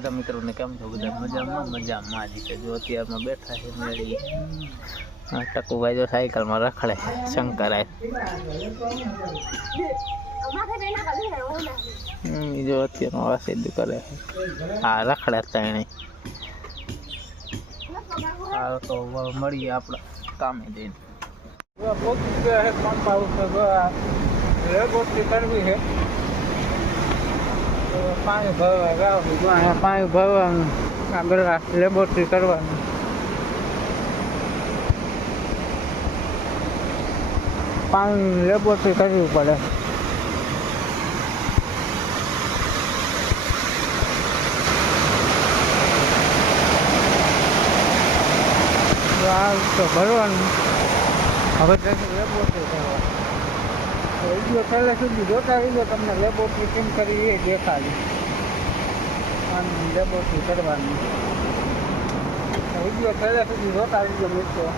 બધા મિત્રોને કેમ છો? બધા મજામાં? મજામાં જ છે જો અત્યારમાં બેઠા છે મેળી. ટકુ ટકુભાઈ જો સાયકલમાં રખડે શંકર શંકરાય જો અત્યારનો સીધું કરે હા રખડે તાણે હા તો મળીએ આપણે કામે જઈને. પહોંચી ગયા છે પંપ હાઉસ રેગોટી કરવી છે. તો પાણી ભરવા પાણી ભરવાનું, આગળ લેબોરેટરી કરવાનું. પાણી લેબોરેટરી કરવી પડે. આ તો ભરવાનું, હવે લેબોરેટરી કરવા તો વીડિયો છેલ્લે સુધી જોતા રહીજો, તમને લેબોરેટરી કેમ કરી એ દેખાડી. અને લેબોરેટરી કરવાની. વીડિયો છેલ્લે સુધી જોતા રહીજો મિત્રો.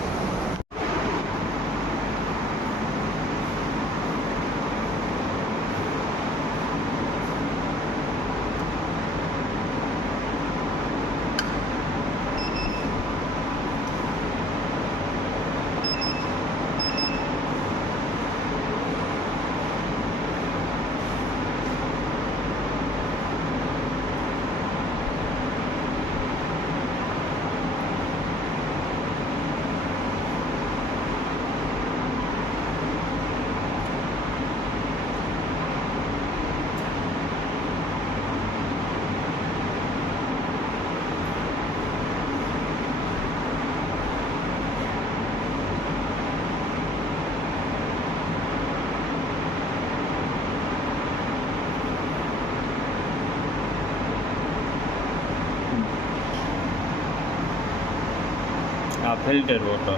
આ ફિલ્ટર વોટર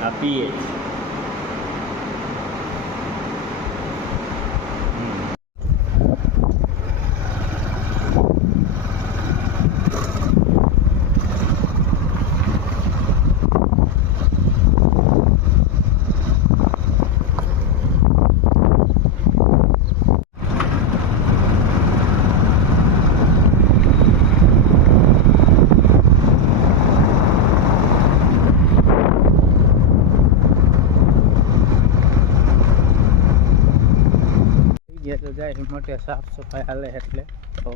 આ પીએચ જાય મોટે સાફ સફાઈ હાલે એટલે તો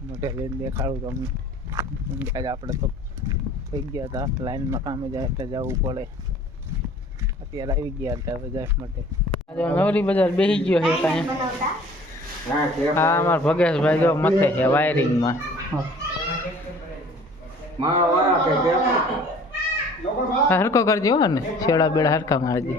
મોટે લઈને દેખાડું તમને આજે આપણે તો થઈ ગયા હતા, લાઈનમાં કામે જાય એટલે જવું પડે. અત્યારે આવી ગયા હતા હવે જાય માટે. આજે નવરી બજાર બેસી ગયો છે કાંઈ. હા, અમારા ભગેશભાઈ જો મથે છે વાયરિંગમાં. હરકો કરજો ને. છેડા બેડા હરકા મારજે.